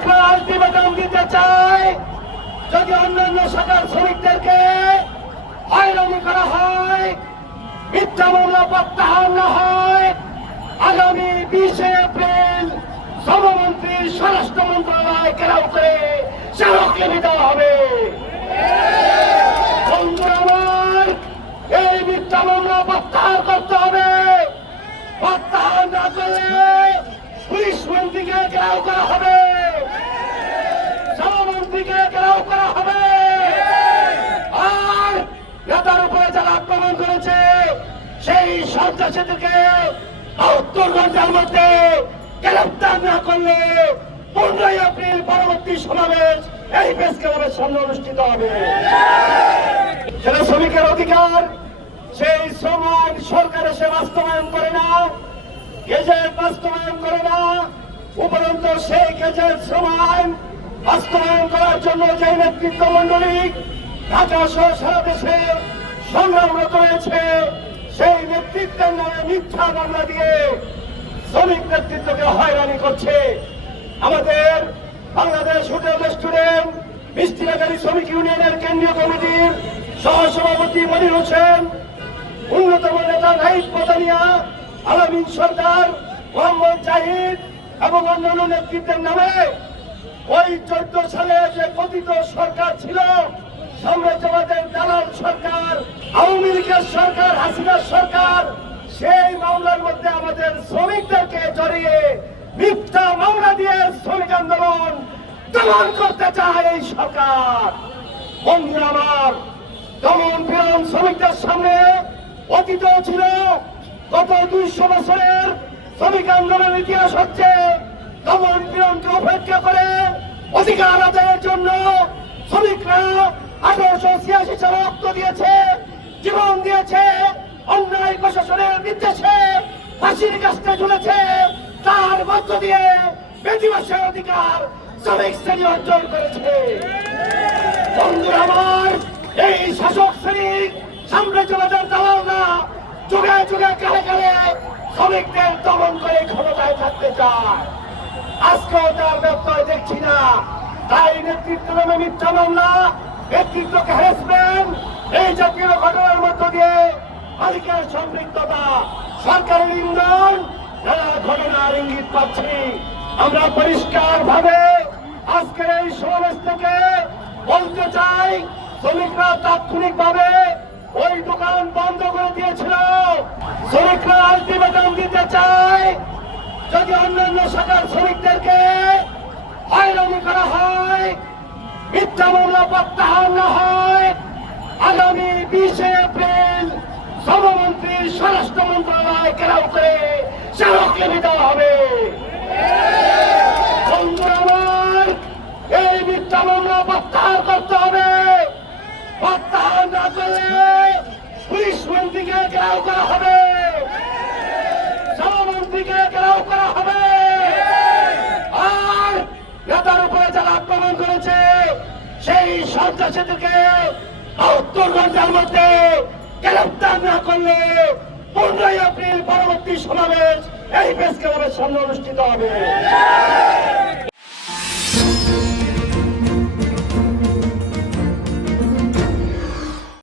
শ্রমিকরা আলটিমেটাম দিতে চায়, যদি অন্যান্য শাখার শ্রমিকদেরকে হয়রানি করা হয়, মিথ্যা মামলা প্রত্যাহার না হয়, আগামী 20 এপ্রিল শ্রমমন্ত্রী স্বরাষ্ট্র মন্ত্রণালয় ঘেরাও করে স্মারকলিপি দেওয়া হবে। বন্ধুরা আমার, এই মিথ্যা মামলা প্রত্যাহার করতে হবে। প্রত্যাহার না করলে পুলিশ মন্ত্রীকে ঘেরাও করা হবে, শ্রমমন্ত্রীকে ঘেরাও করা হবে। আর নেতার উপরে যারা আক্রমণ করেছে সেই সন্ত্রাসীদেরকে 72 ঘন্টার মধ্যে গ্রেফতার না করলে 15 এপ্রিল পরবর্তী সমাবেশ এই প্রেস ক্লাবের সামনে অনুষ্ঠিত হবে। সেটা শ্রমিকের অধিকার, সেই শ্রম আইন সরকার এসে বাস্তবায়ন করে না, গেজেট বাস্তবায়ন করে না। উপরন্ত সেই গেজেট শ্রম আইন বাস্তবায়ন করার জন্য যে নেতৃত্ব মন্ডলী ঢাকা সহ সারা দেশে সংগ্রামরত রয়েছে, সেই নেতৃত্বের নামে মিথ্যা মামলা দিয়ে শ্রমিক নেতৃত্বকে হয়রানি করছে। আমাদের বাংলাদেশ হোটেল রেস্টুরেন্ট মিষ্টিবাজারি শ্রমিক ইউনিয়নের কেন্দ্রীয় কমিটির সহসভাপতি মনির হোসেন, অন্যতম নেতা নাহিদ পতানিয়া, আলামিন সরকার, মোহাম্মদ জাহিদ এবং অন্যান্য নেতৃত্বের নামে ওই 14 সালে যে পতিত সরকার ছিল, সাম্রাজ্যবাদের দালাল সরকার, আওয়ামী লীগের সরকার, হাসিনার সরকার, সেই মামলার মধ্যে আমাদের শ্রমিকদেরকে জড়িয়ে মিথ্যা মামলা দিয়ে শ্রমিক আন্দোলন দমন করতে চায় এই সরকার। বন্ধুরা আমার, দমন পীড়ন শ্রমিকদের সামনে অতীত ছিল। গত 200 বছরের শ্রমিক আন্দোলনের ইতিহাস হচ্ছে দমন পীড়নকে উপেক্ষা করে অধিকার আদায়ের জন্য শ্রমিকরা 1886 সালে রক্ত দিয়েছে, জীবন দিয়েছে, অন্যায় প্রশাসনের নির্দেশে ফাঁসির কাস্টে ঝুলেছে। তার মধ্য দিয়ে বেদিবাসের অধিকার শ্রমিক শ্রেণী অর্জন করেছে। বন্ধুরা আমার, এই শাসক শ্রেণী সাম্রাজ্যবাদের দালালরা যুগে যুগে কালে কালে শ্রমিকদের দমন করে ক্ষমতায় থাকতে চায়। আজকেও তার ব্যত্যয় দেখছি না। তাই নেতৃত্ব নামে মিথ্যা মামলা, নেতৃত্বকে হ্যারাসমেন্ট, এই জাতীয় ঘটনার মধ্য দিয়ে মালিকের সম্পৃক্ততা, সরকারের ইন্ধন, নানা ঘটনার ইঙ্গিত পাচ্ছি। আমরা পরিষ্কার ভাবে আজকের এই সমাবেশ থেকে বলতে চাই, শ্রমিকরা তাৎক্ষণিক ভাবে ওই দোকান বন্ধ করে দিয়েছিল। শ্রমিকরা আলটিমেটাম দিতে চায়, যদি অন্যান্য শাখার শ্রমিকদেরকে হয়রানি করা হয়, মিথ্যা মামলা প্রত্যাহার না হয়, আগামী 20 এপ্রিল শ্রমমন্ত্রী স্বরাষ্ট্র মন্ত্রণালয় ঘেরাও করে স্মারকলিপি দেওয়া হবে। বন্ধুরা আমার, এই মিথ্যা মামলা প্রত্যাহার করতে হবে। প্রত্যাহার না করলে পুলিশ মন্ত্রীকে ঘেরাও করা হবে, শ্রমমন্ত্রীকে ঘেরাও করা হবে। আর নেতার উপরে যারা আক্রমণ করেছে সেই সন্ত্রাসীদেরকে 72 ঘন্টার মধ্যে গ্রেফতার না করলে 15 এপ্রিল পরবর্তী সমাবেশ এই প্রেস ক্লাবের সামনে অনুষ্ঠিত হবে।